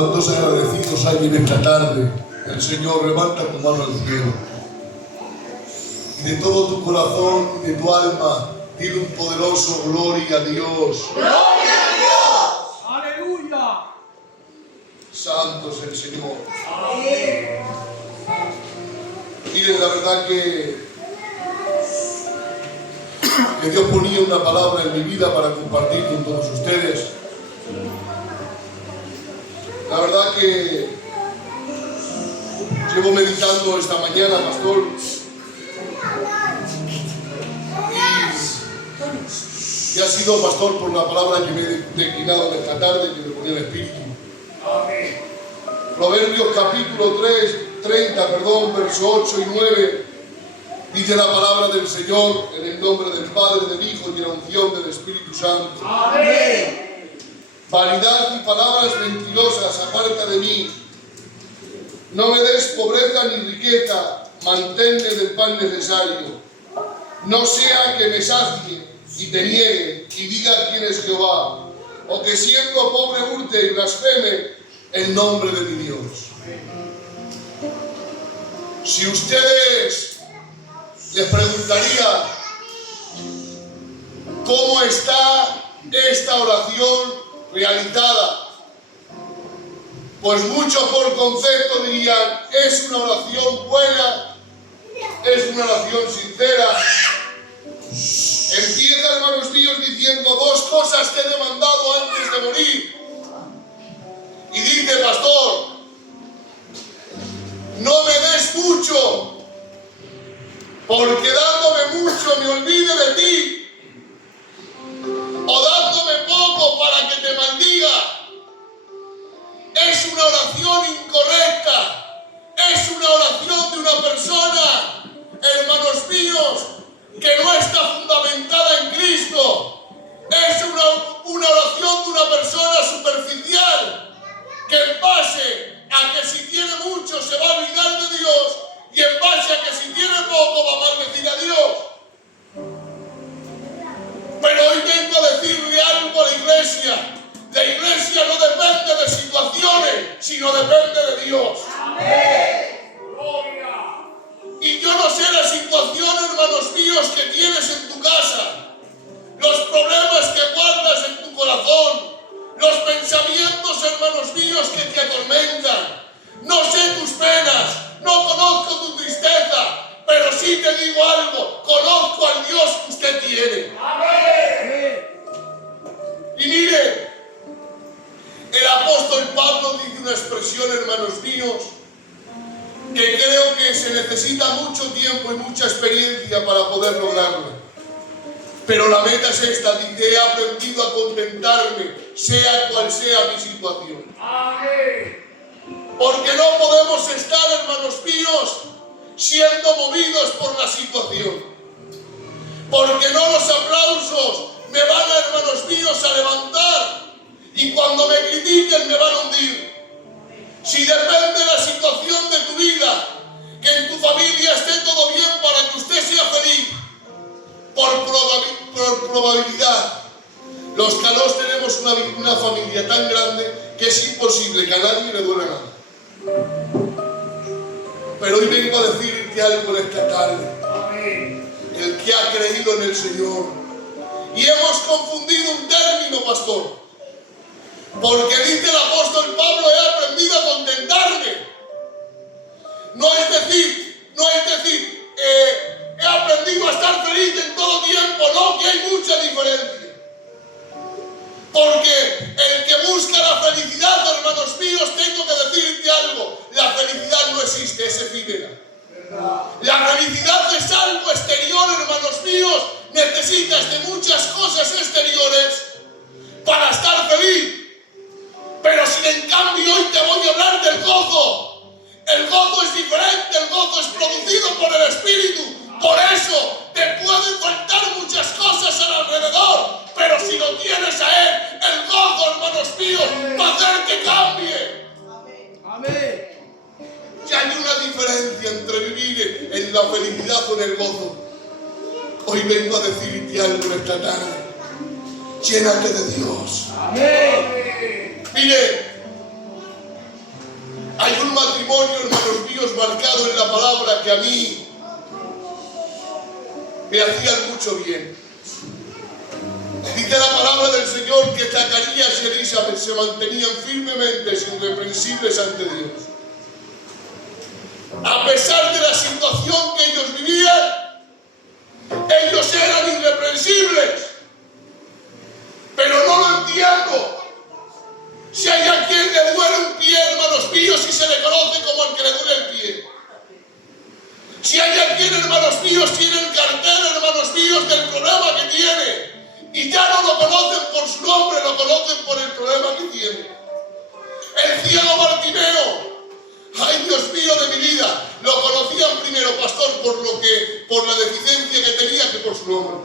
¿Cuántos agradecidos hay en esta tarde? El Señor, levanta tu mano al cielo. Y de todo tu corazón y de tu alma, dile un poderoso gloria a Dios. ¡Gloria a Dios! ¡Aleluya! Santo es el Señor. Amén. Miren, la verdad que Dios ponía una palabra en mi vida para compartir con todos ustedes. La verdad que llevo meditando esta mañana, pastor, y ha sido, pastor, por la palabra que me he declinado en esta tarde, que me ponía el Espíritu. Amén. Proverbios capítulo 30, verso 8 y 9, dice la palabra del Señor en el nombre del Padre, del Hijo y de la unción del Espíritu Santo. Amén. Vanidad y palabras mentirosas aparta de mí. No me des pobreza ni riqueza, manténme del pan necesario. No sea que me sacie y te niegue y diga quién es Jehová, o que siendo pobre hurte y blasfeme el nombre de mi Dios. Si ustedes les preguntaría cómo está esta oración realizada, pues muchos por concepto dirían: es una oración buena, es una oración sincera. Empieza, hermanos míos, diciendo: dos cosas te he demandado antes de morir. Y dice: pastor, no me des mucho, porque dándome mucho me olvide de ti, o dándome poco para que te maldiga. Es una oración incorrecta, es una oración de una persona, hermanos míos, que no está fundamentada en Cristo. Es una oración de una persona superficial, que en base a que si tiene mucho se va a olvidar de Dios, y en base a que si tiene poco va a maldecir a Dios. Pero hoy vengo a decirle algo a la iglesia. La iglesia no depende de situaciones, sino depende de Dios. Amén. Y yo no sé la situación, hermanos míos, que tienes en tu casa, los problemas que guardas en tu corazón, los pensamientos, hermanos míos, que te atormentan. No sé tus penas, no conozco tu tristeza, pero sí te digo algo: conozco al Dios que usted tiene. Amén. Y mire, el apóstol Pablo dice una expresión, hermanos míos, que creo que se necesita mucho tiempo y mucha experiencia para poder lograrlo. Pero la meta es esta: dice: he aprendido a contentarme, sea cual sea mi situación. Amén. Porque no podemos estar, hermanos míos, siendo movidos por la situación. Porque no los aplausos me van, hermanos míos, a levantar, y cuando me critiquen me van a hundir. Si depende de la situación de tu vida, que en tu familia esté todo bien para que usted sea feliz, por probabilidad, los Calós tenemos una familia tan grande que es imposible que a nadie le duele nada. Pero hoy vengo a decirte algo en esta tarde. Amén. El que ha creído en el Señor. Y hemos confundido un término, pastor. Porque dice el apóstol Pablo: he aprendido a contentarme. No es decir, he aprendido a estar feliz en todo tiempo. No, que hay mucha diferencia. Porque el que busca la felicidad, hermanos míos, tengo que decirte algo: la felicidad no existe, es efímera. La felicidad es algo exterior, hermanos míos. Necesitas de muchas cosas exteriores para estar feliz. Pero si en cambio hoy te voy a hablar del gozo, el gozo es diferente, el gozo es producido por el Espíritu. Por eso te pueden faltar muchas cosas alrededor, pero si lo tienes a Él, el gozo, hermanos míos, va a hacer que cambie. Amén. Y hay una diferencia entre vivir en la felicidad o en el gozo. Hoy vengo a decirte algo en esta tarde: llénate de Dios. Amén. Mire, Hay un matrimonio, hermanos míos, marcado en la palabra que a mí me hacían mucho bien. Dice la palabra del Señor que Zacarías y Elizabeth se mantenían firmemente irreprensibles ante Dios. A pesar de la situación que ellos vivían, ellos eran irreprensibles. Pero no lo entiendo. Si hay a quien le duele un pie, hermanos míos, y se le conoce como el que le duele el pie. Si hay a quien, hermanos míos, tiene el cartel, hermanos míos, del problema que tiene, y ya no lo conocen por su nombre, lo conocen por el problema que tiene. El ciego Bartimeo, ay Dios mío de mi vida, lo conocían primero, pastor, por la deficiencia que tenía que por su nombre.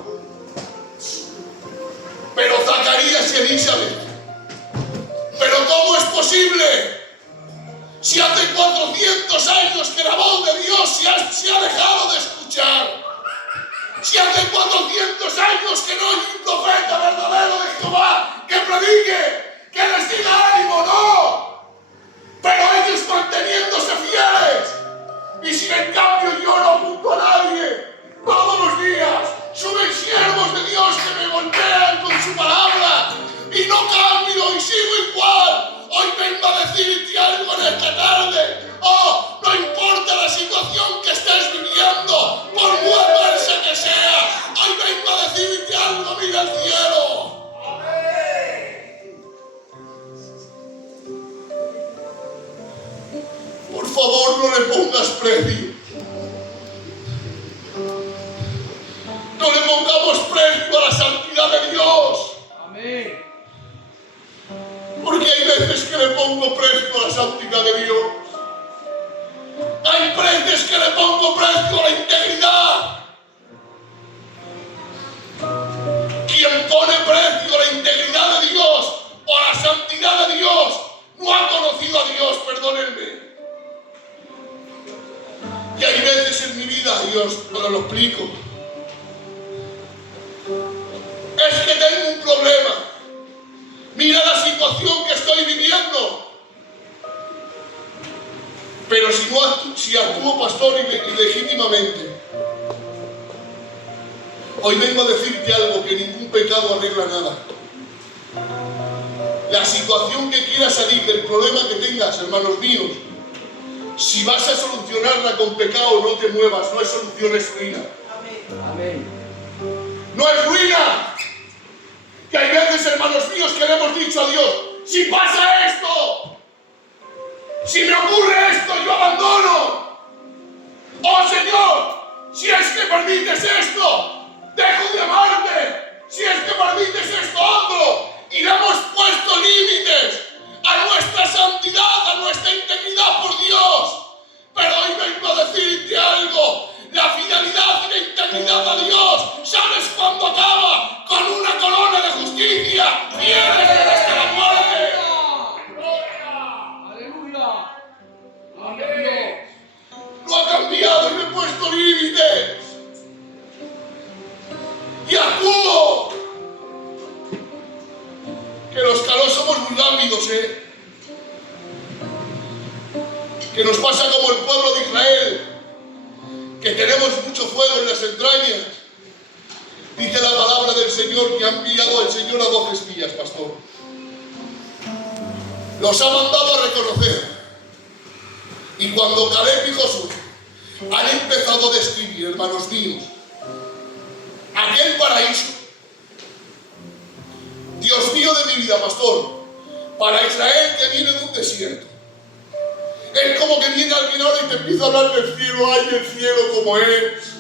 Pero Zacarías y Elizabeth, ¿pero cómo es posible? Si hace 400 años que la voz de Dios se ha dejado de escuchar. Si hace 400 años que no hay un profeta verdadero de Jehová que predique, que les diga ánimo, no. Pero ellos manteniéndose fieles. Y si en cambio yo no apunto a nadie, todos los días suben siervos de Dios que me golpean con su palabra y no cambio y sigo igual. Hoy vengo a decirte algo en esta tarde. Oh, no importa la situación que estés viviendo, por muy adversa que sea, hoy vengo a decirte algo, mira al cielo. Por favor, no le pongas precio. No le pongamos precio a la santidad de Dios. Amén. Porque hay veces que le pongo precio a la santidad de Dios. Hay veces que le pongo precio a la integridad. Quien pone precio a la integridad de Dios o a la santidad de Dios no ha conocido a Dios, perdónenme. Y hay veces en mi vida, Dios, cuando lo explico, es que tengo un problema. Mira la situación que estoy viviendo. Pero si actúo, pastor, ilegítimamente, hoy vengo a decirte algo, que ningún pecado arregla nada. La situación que quieras salir del problema que tengas, hermanos míos, si vas a solucionarla con pecado, no te muevas, no es solución, es ruina. Amén. No es ruina. Que hay veces, hermanos míos, que le hemos dicho a Dios, si pasa esto, si me ocurre esto, yo abandono. Oh Señor, si es que permites esto, dejo de amarte. Si es que permites esto otro. Y le hemos puesto límites a nuestra santidad, a nuestra integridad por Dios. Pero hoy vengo a decirte algo. La fidelidad y la integridad a Dios, ¿sabes cuándo acaba? Con una corona de justicia. Vienes hasta la muerte. Aleluya. Amén. No ha cambiado y me he puesto límites. Y actúo. Que los calos somos muy rápidos, Que nos pasa como el pueblo de Israel, que tenemos mucho fuego en las entrañas. Dice la palabra del Señor que ha enviado al Señor a 12 espías, pastor. Los ha mandado a reconocer. Y cuando Caleb y Josué han empezado a describir, hermanos míos, aquel paraíso, Dios mío de mi vida, pastor, para Israel que viene de un desierto, es como que viene alguien ahora y te empieza a hablar del cielo, ay, el cielo como es.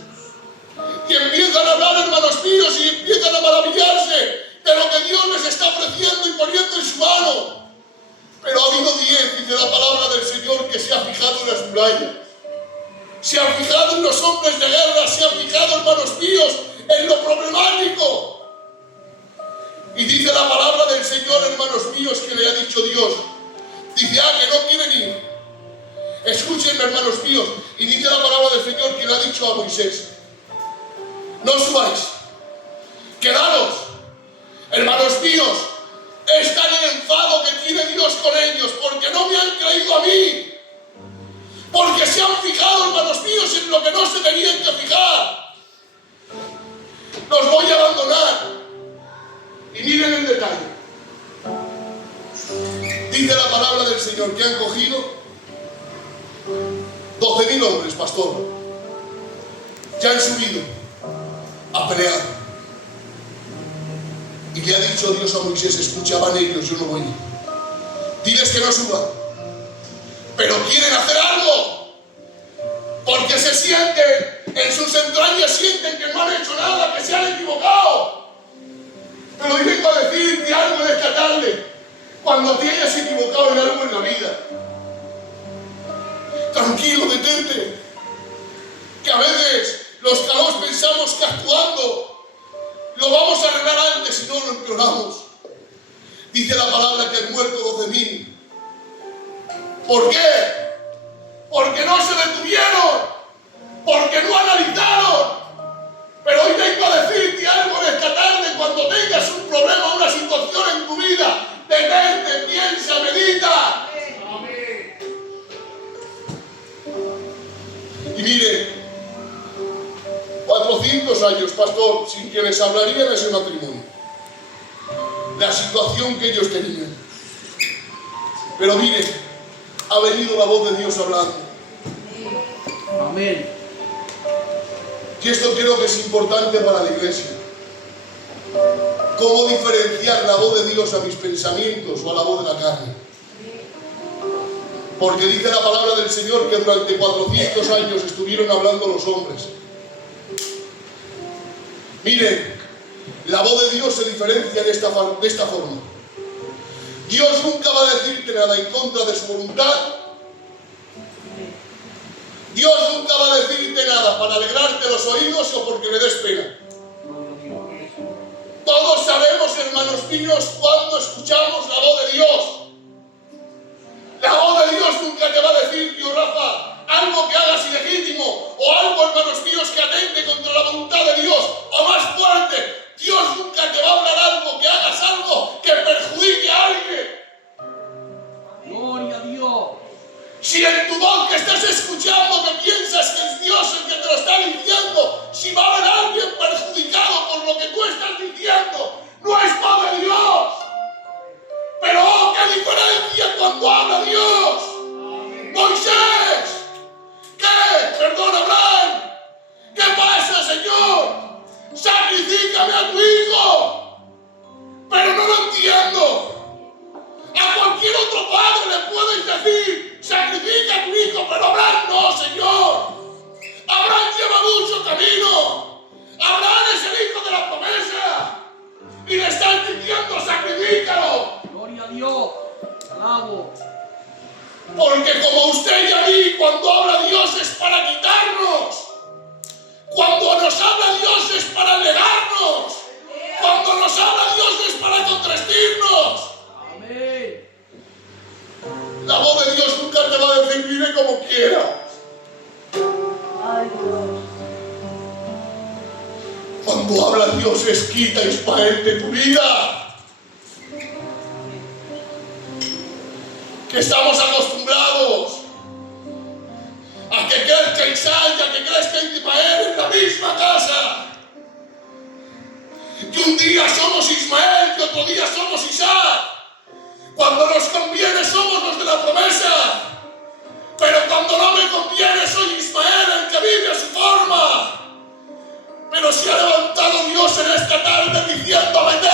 Y empiezan a hablar, hermanos míos, y empiezan a maravillarse de lo que Dios les está ofreciendo y poniendo en su mano. Pero ha habido 10, dice la palabra del Señor, que se ha fijado en las murallas. Se ha fijado en los hombres de guerra, se ha fijado, hermanos míos, en lo problemático. Y dice la palabra del Señor, hermanos míos, que le ha dicho Dios. Dice, que no quieren ir. Escúchenme, hermanos míos, y dice la palabra del Señor que le ha dicho a Moisés: no subáis, quedaros. Hermanos míos, es tan el enfado que tiene Dios con ellos, porque no me han creído a mí, lo que no se tenían que fijar. Los voy a abandonar. Y miren el detalle. Dice la palabra del Señor que han cogido 12.000 hombres, pastor, que han subido a pelear. Y le ha dicho Dios a Moisés: escuchaban ellos, yo no voy. Diles que no suban. Pero quieren hacer algo. Porque se sienten, en sus entrañas sienten que no han hecho nada, que se han equivocado. Pero hoy vengo a decirte algo en esta tarde. Cuando te hayas equivocado en algo en la vida, tranquilo, detente. Que a veces los calos pensamos que actuando lo vamos a arreglar antes y no lo empeoramos. Dice la palabra que han muerto 12.000. ¿Por qué? Porque no se detuvieron, porque no analizaron. Pero hoy vengo a decirte algo en esta tarde. Cuando tengas un problema, una situación en tu vida, detente, piensa, medita. Amén. Y mire, 400 años, pastor, sin que les hablaría de ese matrimonio, la situación que ellos tenían. Pero mire, ha venido la voz de Dios hablando. Amén. Y esto creo que es importante para la iglesia. ¿Cómo diferenciar la voz de Dios a mis pensamientos o a la voz de la carne? Porque dice la palabra del Señor que durante 400 años estuvieron hablando los hombres. Miren, la voz de Dios se diferencia de esta forma. Dios nunca va a decirte nada en contra de su voluntad. Dios nunca va a decirte nada para alegrarte los oídos o porque le des pena. Todos sabemos, hermanos míos, cuando escuchamos la voz de Dios. La voz de Dios nunca te va a decir, tío Rafa, algo que hagas ilegítimo o algo, hermanos míos, que atente contra la voluntad de Dios. O más fuerte, Dios nunca te va a hablar algo, que hagas algo que perjudique a alguien. Gloria a Dios. Si en tu voz que estás escuchando que piensas que es Dios el que te lo está diciendo, si va a haber alguien perjudicado por lo que tú estás diciendo, no es voz de Dios. Pero oh, qué diferencia cuando habla Dios. Moisés, ¿qué? Perdón, Abraham. ¿Qué pasa, Señor? Sacrifícame a tu hijo. Pero no lo entiendo. A cualquier otro padre le puedes decir, sacrifica a tu hijo, pero Abraham no, Señor. Abraham lleva mucho camino. Abraham es el hijo de la promesa. Y le están diciendo, sacrifícalo. Gloria a Dios. Alabo. Porque como usted y a mí, cuando habla Dios es para quitarnos. Cuando nos habla Dios es para alejarnos. Cuando nos habla Dios es para contrastirnos. Amén. La voz de Dios nunca te va a decir, vive como quieras. Cuando habla Dios es quita, Ismael, de tu vida. Que estamos acostumbrados a que crezca Isaac, a que crezca Ismael en la misma casa. Que un día somos Ismael, que otro día somos Isaac. Cuando nos conviene somos los de la promesa. Pero cuando no me conviene soy Ismael, el que vive a su forma. Pero se ha levantado Dios en esta tarde diciendo, vete,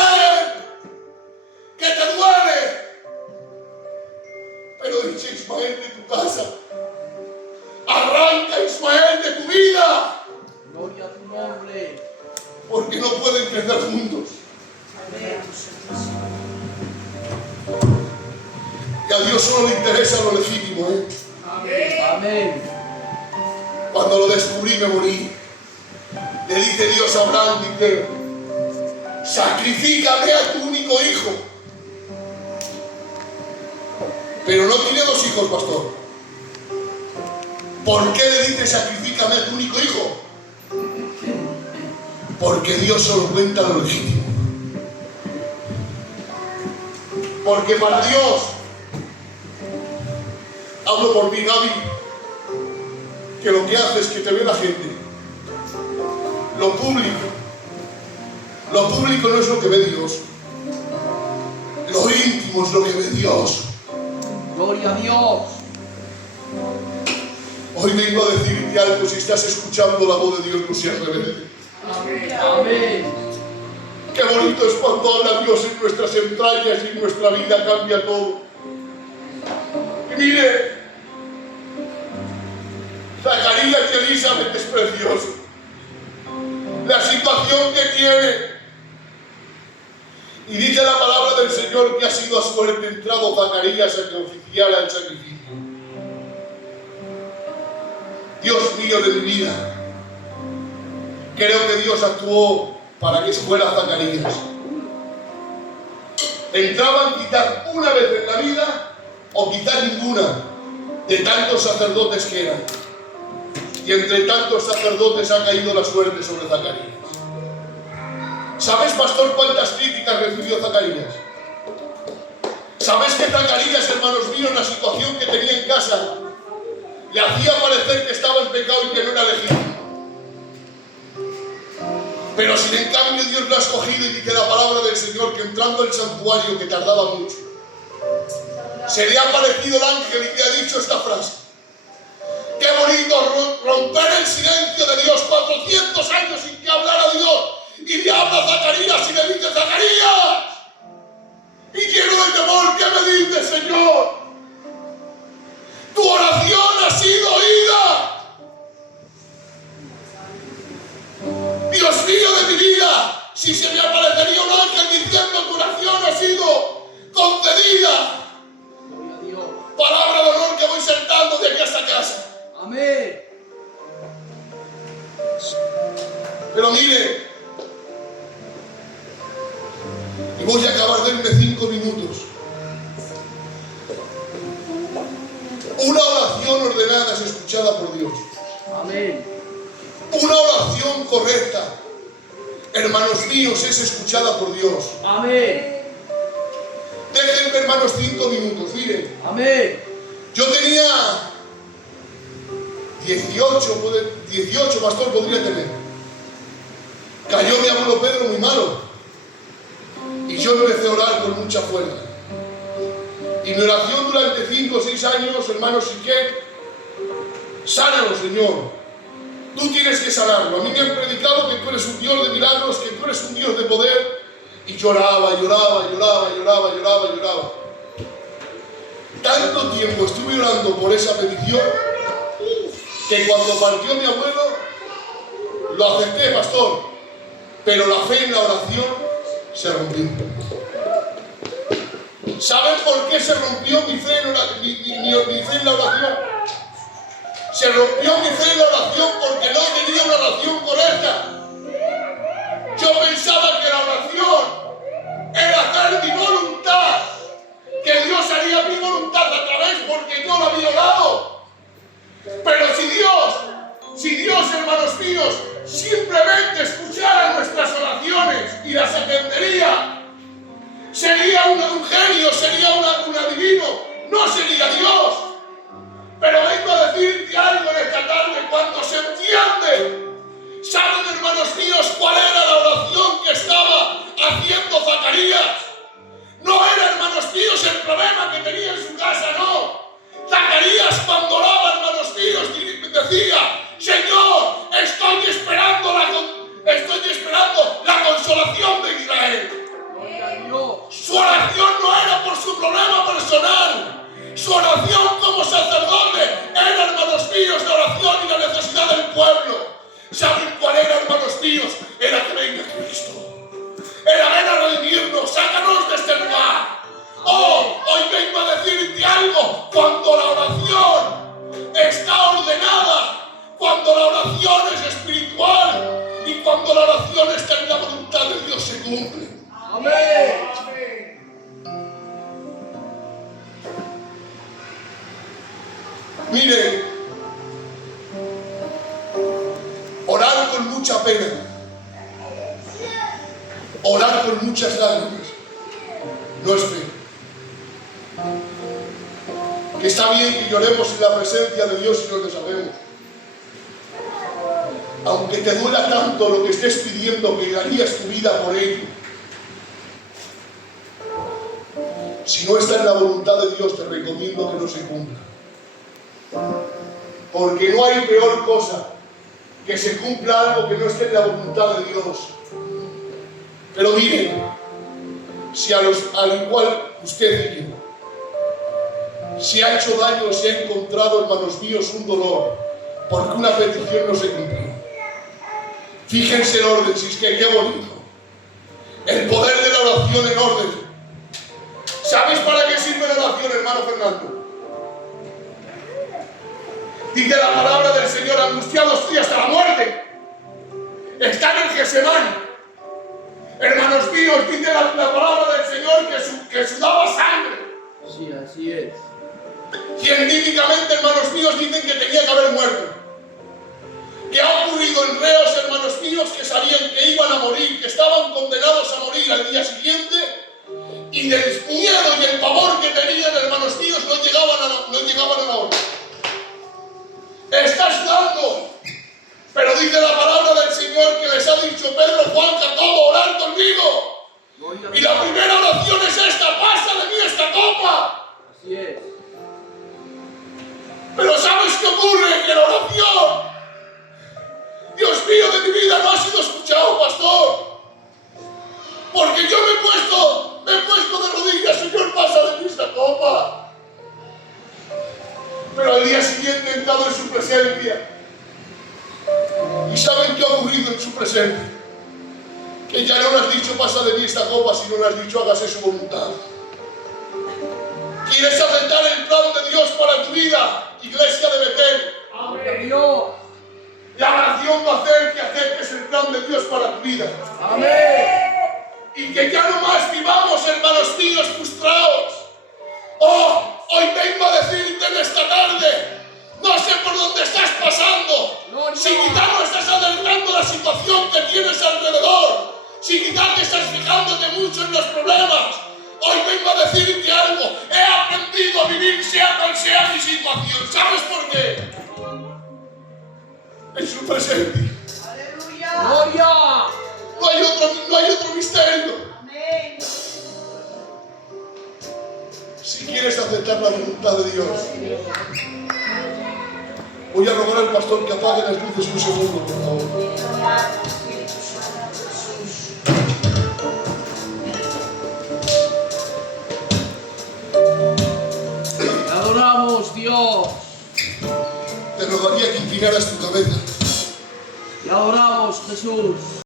que te duele. Pero echa Ismael de tu casa. Arranca Ismael de tu vida. Gloria a tu nombre. Porque no pueden crecer juntos. Y a Dios solo le interesa lo legítimo, ¿eh? Amén. Cuando lo descubrí me morí. Le dice Dios a Abraham, dice, sacrifícame a tu único hijo. Pero no tiene dos hijos, pastor. ¿Por qué le dice sacrifícame a tu único hijo? Porque Dios solo cuenta lo legítimo. Porque para Dios, hablo por mí, Gaby, que lo que hace es que te ve la gente. Lo público no es lo que ve Dios. Lo íntimo es lo que ve Dios. Gloria a Dios. Hoy vengo a decirte algo: si estás escuchando la voz de Dios, no seas rebelde. Amén. Qué bonito es cuando habla Dios en nuestras entrañas y en nuestra vida cambia todo. Y mire, Zacarías y Elizabeth es precioso. La situación que tiene. Y dice la palabra del Señor que ha sido a suerte entrado Zacarías a que oficiara el sacrificio. Dios mío de mi vida, creo que Dios actuó para que fuera Zacarías. Entraban quizás una vez en la vida o quizás ninguna de tantos sacerdotes que eran. Y entre tantos sacerdotes ha caído la suerte sobre Zacarías. ¿Sabes, pastor, cuántas críticas recibió Zacarías? ¿Sabes que Zacarías, hermanos míos, la situación que tenía en casa le hacía parecer que estaba en pecado y que no era legítimo? Pero sin en cambio Dios lo ha escogido, y dice la palabra del Señor que entrando al santuario, que tardaba mucho, se le ha aparecido el ángel y le ha dicho esta frase. Qué bonito romper el silencio de Dios, 400 años sin que hablara Dios, y le habla a Zacarías y le dice: Zacarías, y lleno de temor, ¿qué me dices, Señor? Tu oración ha sido oída. Dios mío de mi vida, si se me aparecería un ángel diciendo: tu oración ha sido concedida. Gloria a Dios. Palabra de honor que voy saltando de aquí hasta casa. Amén. Pero mire, y voy a acabar, denme 5 minutos. Una oración ordenada es escuchada por Dios. Amén. Una oración correcta, hermanos míos, es escuchada por Dios. Amén. Déjenme, hermanos, 5 minutos. Miren, Amén. yo tenía 18, pastor, podría tener. Cayó mi abuelo Pedro muy malo. Y yo empecé a orar con mucha fuerza. Y mi oración durante 5 o 6 años, hermanos, ¿y qué? Sánalo, Señor. Tú tienes que sanarlo. A mí me han predicado que tú eres un Dios de milagros, que tú eres un Dios de poder. Y lloraba. Tanto tiempo estuve orando por esa petición que cuando partió mi abuelo lo acepté, pastor. Pero la fe en la oración se rompió. ¿Saben por qué se rompió mi fe en la oración? Se rompió mi fe en la oración porque no tenía una oración correcta. Yo pensaba que la oración era hacer mi voluntad, que Dios haría mi voluntad a través porque yo la había orado. Pero si Dios, hermanos míos, simplemente escuchara nuestras oraciones y las atendería, sería un genio, sería un adivino, no sería Dios. Pero vengo a decirte algo en esta tarde: cuando se entiende, ¿saben, hermanos míos, cuál era la oración que estaba haciendo Zacarías? No era, hermanos míos, el problema que tenía en su casa, no. Zacarías, cuando oraba, hermanos míos, decía: Señor, estoy esperando la consolación de Israel. Gloria a Dios. Su oración no era por su problema personal. Su oración como sacerdote era, hermanos míos, la oración y la necesidad del pueblo. ¿Saben cuál era, hermanos míos? Era que venga Cristo. Era: ven a redimirnos, sácanos de este lugar. Oh, hoy vengo a decirte algo: cuando la oración está ordenada, cuando la oración es espiritual y cuando la oración está en la voluntad de Dios, se cumple. Amén. Miren, orar con mucha pena, orar con muchas lágrimas, no es fe. Que está bien que lloremos en la presencia de Dios y nos desahogemos, aunque te duela tanto lo que estés pidiendo, que darías tu vida por ello. Si no está en la voluntad de Dios, te recomiendo que no se cumpla. Porque no hay peor cosa que se cumpla algo que no esté en la voluntad de Dios. Pero miren, si al igual usted y yo, se ha hecho daño, se ha encontrado, hermanos míos, un dolor, porque una petición no se cumplió. Fíjense el orden, si es que qué bonito. El poder de la oración en orden. ¿Sabéis para qué sirve la oración, hermano Fernando? Dice la palabra del Señor, angustiado estoy hasta la muerte. Está en el Getsemaní. Hermanos míos, dice la palabra del Señor que sudaba sangre. Sí, así es. Científicamente, hermanos míos, dicen que tenía que haber muerto. Que ha ocurrido en reos, hermanos míos, que sabían que iban a morir, que estaban condenados a morir al día siguiente, y del miedo y el pavor que tenían, hermanos míos, no llegaban a la hora. Está sudando, pero dice la palabra del Señor que les ha dicho Pedro, Juan, Jacobo, orar conmigo. Y la primera oración es esta: pasa de mí esta copa. Así es. Pero ¿sabes qué ocurre? Que la oración, Dios mío, de mi vida no ha sido escuchado, pastor. Porque yo me he puesto de rodillas, Señor, pasa de mí esta copa. Pero al día siguiente he entrado en su presencia. ¿Y saben qué ha ocurrido en su presencia? Que ya no le has dicho pasa de mí esta copa, sino le has dicho hágase su voluntad. ¿Quieres aceptar el plan de Dios para tu vida, iglesia de Betel? Amén. Dios. La oración va a hacer que aceptes el plan de Dios para tu vida. Amén. Y que ya no más vivamos, hermanos míos, frustrados. Oh, hoy vengo a decirte en esta tarde, no sé por dónde estás pasando. No. Si quizás no estás adelantando la situación que tienes alrededor, si quizás te estás fijándote mucho en los problemas, hoy vengo a decirte algo. He aprendido a vivir sea cual sea mi situación. ¿Sabes por qué? En su presencia. Aleluya. Gloria. No hay otro misterio. Amén. Si quieres aceptar la voluntad de Dios, voy a rogar al pastor que apague las luces un segundo, por favor. Te adoramos, Dios. Te rogaría que inclinaras tu cabeza. Te adoramos, Jesús.